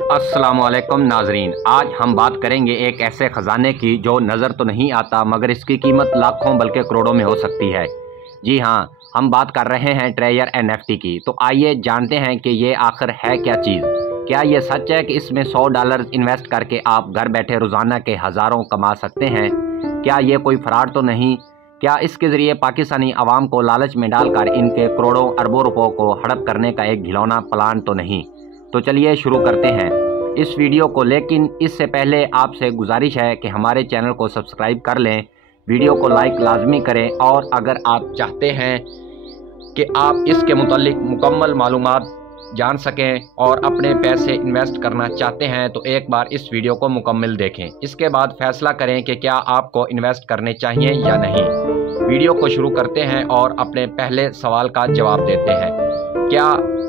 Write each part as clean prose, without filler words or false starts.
अस्सलाम वालेकुम नाजरीन, आज हम बात करेंगे एक ऐसे ख़जाने की जो नज़र तो नहीं आता मगर इसकी कीमत लाखों बल्कि करोड़ों में हो सकती है। जी हाँ, हम बात कर रहे हैं ट्रेजर NFT की। तो आइए जानते हैं कि ये आखिर है क्या चीज़। क्या ये सच है कि इसमें $100 इन्वेस्ट करके आप घर बैठे रोज़ाना के हज़ारों कमा सकते हैं? क्या ये कोई फ्रॉड तो नहीं? क्या इसके ज़रिए पाकिस्तानी अवाम को लालच में डालकर इनके करोड़ों अरबों रुपयों को हड़प करने का एक घिनौना प्लान तो नहीं? तो चलिए शुरू करते हैं इस वीडियो को, लेकिन इससे पहले आपसे गुजारिश है कि हमारे चैनल को सब्सक्राइब कर लें, वीडियो को लाइक लाजमी करें और अगर आप चाहते हैं कि आप इसके मुतालिक मुकम्मल मालूमात जान सकें और अपने पैसे इन्वेस्ट करना चाहते हैं तो एक बार इस वीडियो को मुकम्मल देखें। इसके बाद फैसला करें कि क्या आपको इन्वेस्ट करने चाहिए या नहीं। वीडियो को शुरू करते हैं और अपने पहले सवाल का जवाब देते हैं। क्या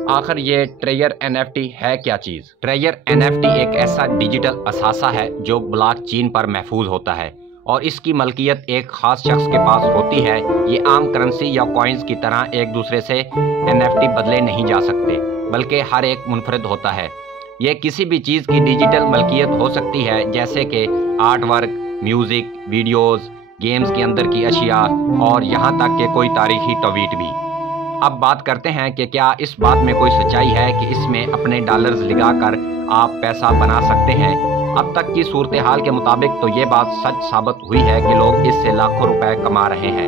आखिर ये ट्रेजर NFT है क्या चीज़? ट्रेजर NFT एक ऐसा डिजिटल असासा है जो ब्लॉकचेन पर महफूज होता है और इसकी मलकियत एक ख़ास शख्स के पास होती है। ये आम करेंसी या कॉइन्स की तरह एक दूसरे से NFT बदले नहीं जा सकते, बल्कि हर एक मुनफरद होता है। ये किसी भी चीज़ की डिजिटल मलकियत हो सकती है, जैसे कि art work, music, videos, games के अंदर की अशिया और यहाँ तक कि कोई तारीखी ट्वीट भी। अब बात करते हैं कि क्या इस बात में कोई सच्चाई है कि इसमें अपने डॉलर्स लगाकर आप पैसा बना सकते हैं। अब तक की सूरत हाल के मुताबिक तो ये बात सच साबित हुई है कि लोग इससे लाखों रुपए कमा रहे हैं।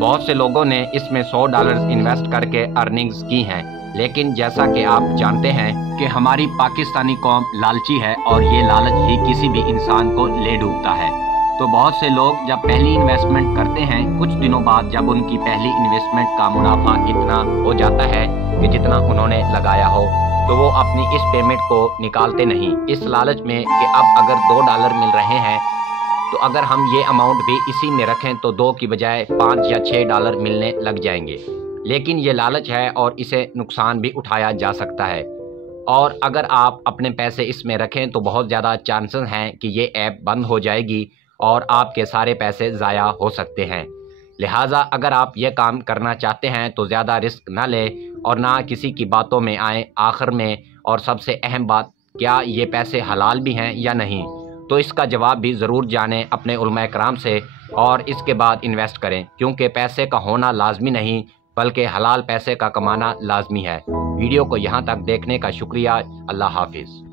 बहुत से लोगों ने इसमें $100 इन्वेस्ट करके अर्निंग्स की हैं, लेकिन जैसा कि आप जानते हैं कि हमारी पाकिस्तानी कौम लालची है और ये लालच ही किसी भी इंसान को ले डूबता है। तो बहुत से लोग जब पहली इन्वेस्टमेंट करते हैं, कुछ दिनों बाद जब उनकी पहली इन्वेस्टमेंट का मुनाफा इतना हो जाता है कि जितना उन्होंने लगाया हो, तो वो अपनी इस पेमेंट को निकालते नहीं, इस लालच में कि अब अगर $2 मिल रहे हैं तो अगर हम ये अमाउंट भी इसी में रखें तो 2 की बजाय $5 या $6 मिलने लग जाएंगे। लेकिन ये लालच है और इसे नुकसान भी उठाया जा सकता है, और अगर आप अपने पैसे इसमें रखें तो बहुत ज़्यादा चांसेस हैं कि ये ऐप बंद हो जाएगी और आपके सारे पैसे ज़ाया हो सकते हैं। लिहाजा अगर आप ये काम करना चाहते हैं तो ज़्यादा रिस्क ना लें और ना किसी की बातों में आएँ। आखिर में और सबसे अहम बात, क्या ये पैसे हलाल भी हैं या नहीं, तो इसका जवाब भी ज़रूर जानें अपने उलमा कराम से और इसके बाद इन्वेस्ट करें, क्योंकि पैसे का होना लाजमी नहीं बल्कि हलाल पैसे का कमाना लाजमी है। वीडियो को यहाँ तक देखने का शुक्रिया। अल्लाह हाफिज़।